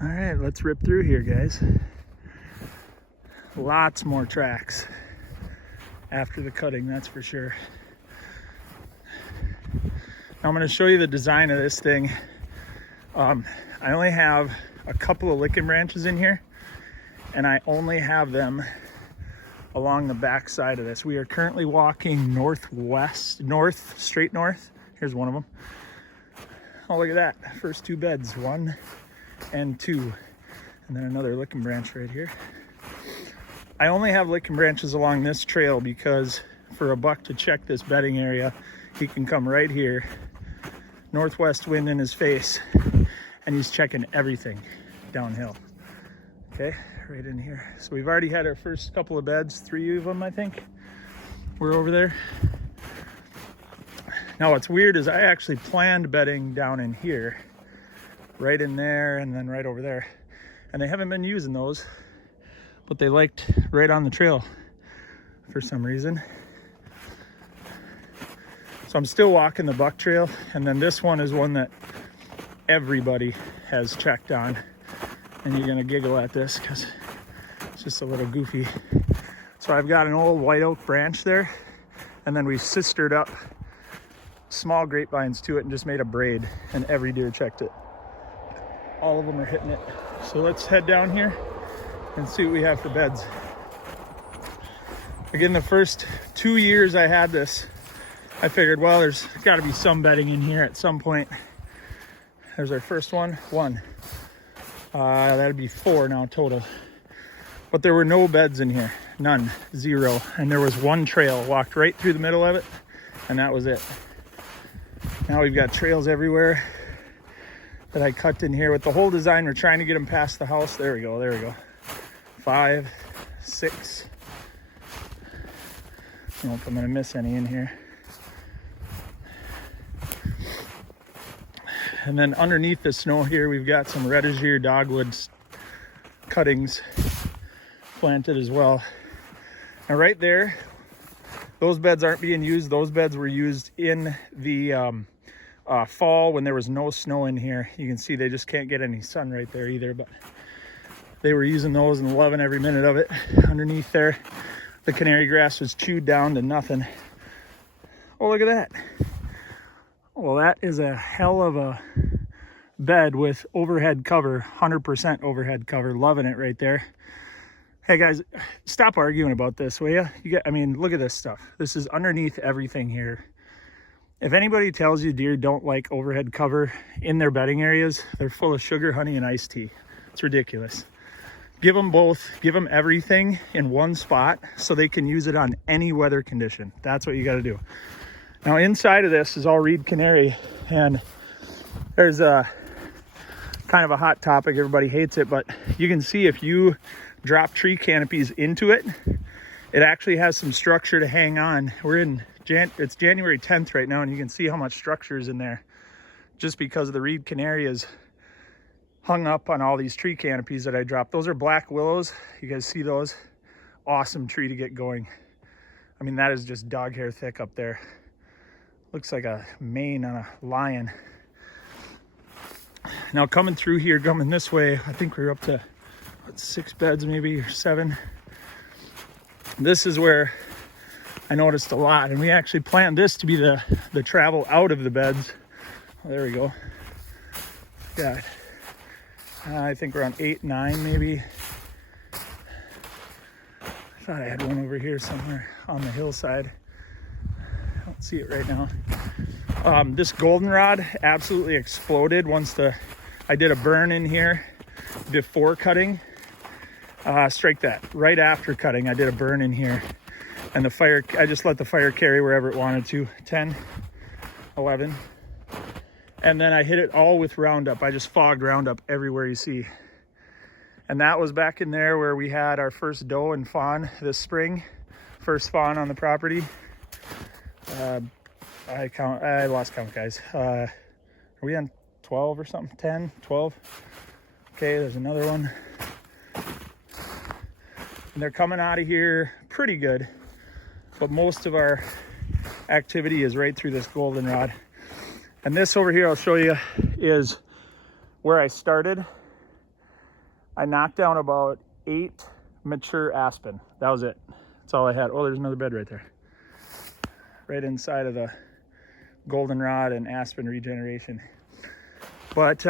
All right, let's rip through here, guys. Lots more tracks after the cutting, that's for sure. Now I'm going to show you the design of this thing. I only have a couple of licking branches in here, and I only have them along the back side of this. We are currently walking straight north. Here's one of them. Oh, look at that. First two beds, 1 and 2. And then another licking branch right here. I only have licking branches along this trail because for a buck to check this bedding area, he can come right here, northwest wind in his face, and he's checking everything downhill. Okay, right in here. So we've already had our first couple of beds, 3 of them, I think. We're over there. Now what's weird is I actually planned bedding down in here, right in there and then right over there. And they haven't been using those, but they liked right on the trail for some reason. So I'm still walking the buck trail, and then this one is one that everybody has checked on. And you're gonna giggle at this because it's just a little goofy. So I've got an old white oak branch there, and then we sistered up small grapevines to it and just made a braid, and every deer checked it. All of them are hitting it. So let's head down here and see what we have for beds. Again, the first 2 years I had this, I figured, well, there's got to be some bedding in here at some point. There's our first one. That'd be 4 now total. But there were no beds in here, none, 0. And there was one trail, walked right through the middle of it, and that was it. Now we've got trails everywhere that I cut in here with the whole design. We're trying to get them past the house. There we go. 5, 6. I don't know if I'm gonna miss any in here. And then underneath the snow here, we've got some red azure dogwood cuttings planted as well. And right there, those beds aren't being used. Those beds were used in the fall when there was no snow in here. You can see they just can't get any sun right there either, but they were using those and loving every minute of it. Underneath there, the canary grass was chewed down to nothing. Oh, look at that. Well, that is a hell of a bed with overhead cover, 100% overhead cover. Loving it right there. Hey guys, stop arguing about this, will you? I mean, look at this stuff. This is underneath everything here. If anybody tells you deer don't like overhead cover in their bedding areas, they're full of sugar, honey, and iced tea. It's ridiculous. Give them both. Give them everything in one spot so they can use it on any weather condition. That's what you got to do. Now inside of this is all reed canary, and there's a kind of a hot topic. Everybody hates it, but you can see if you drop tree canopies into it, it actually has some structure to hang on. It's January 10th right now, and you can see how much structure is in there just because the reed canary is hung up on all these tree canopies that I dropped. Those are black willows. You guys see those? Awesome tree to get going. I mean, that is just dog hair thick up there. Looks like a mane on a lion. Now coming through here, coming this way, I think we're up to 6 beds maybe, or 7. This is where I noticed a lot, and we actually planned this to be the travel out of the beds. Oh, there we go. Got I think we're on 8, 9 maybe. I thought I had one over here somewhere on the hillside. I don't see it right now. This goldenrod absolutely exploded once I did a burn in here before cutting. Strike that. Right after cutting, I did a burn in here, and I just let the fire carry wherever it wanted to. 10, 11. And then I hit it all with Roundup. I just fogged Roundup everywhere you see. And that was back in there where we had our first doe and fawn this spring. First fawn on the property. I lost count, guys. Are we on 12 or something? 10, 12? Okay, there's another one. And they're coming out of here pretty good. But most of our activity is right through this goldenrod. And this over here, I'll show you, is where I started. I knocked down about 8 mature aspen. That was it. That's all I had. Oh, there's another bed right there. Right inside of the goldenrod and aspen regeneration. But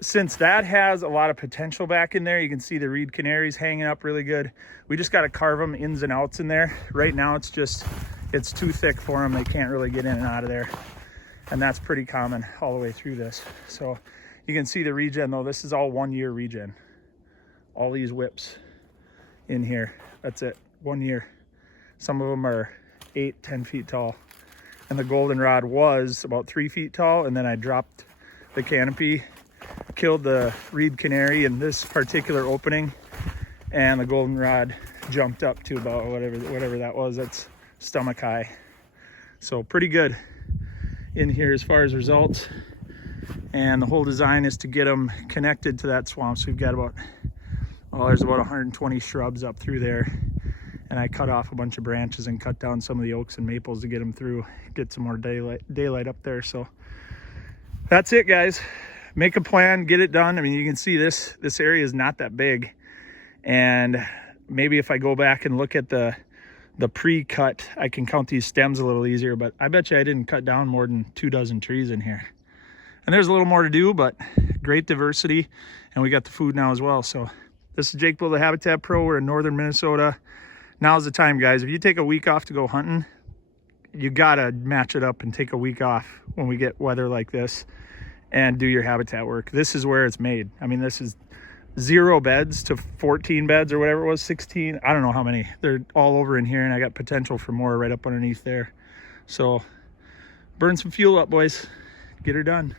since that has a lot of potential back in there, you can see the reed canaries hanging up really good. We just got to carve them ins and outs in there. Right now it's too thick for them. They can't really get in and out of there. And that's pretty common all the way through this. So you can see the regen though. This is all 1 year regen. All these whips in here. That's it, 1 year. Some of them are 8, 10 feet tall. And the goldenrod was about 3 feet tall, and then I dropped the canopy, killed the reed canary in this particular opening, and the goldenrod jumped up to about whatever that was. That's stomach high. So pretty good in here as far as results. And the whole design is to get them connected to that swamp. So we've got about, well, there's about 120 shrubs up through there. And I cut off a bunch of branches and cut down some of the oaks and maples to get them through, get some more daylight up there. So that's it, guys. Make a plan, get it done. I mean, you can see this area is not that big. And maybe if I go back and look at the pre-cut, I can count these stems a little easier, but I bet you I didn't cut down more than 24 trees in here. And there's a little more to do, but great diversity. And we got the food now as well. So this is Jake Bull, the Habitat Pro. We're in northern Minnesota. Now's the time, guys. If you take a week off to go hunting, you gotta match it up and take a week off when we get weather like this and do your habitat work. This is where it's made. I mean, this is 0 beds to 14 beds or whatever it was, 16. I don't know how many. They're all over in here, and I got potential for more right up underneath there. So burn some fuel up, boys. Get her done.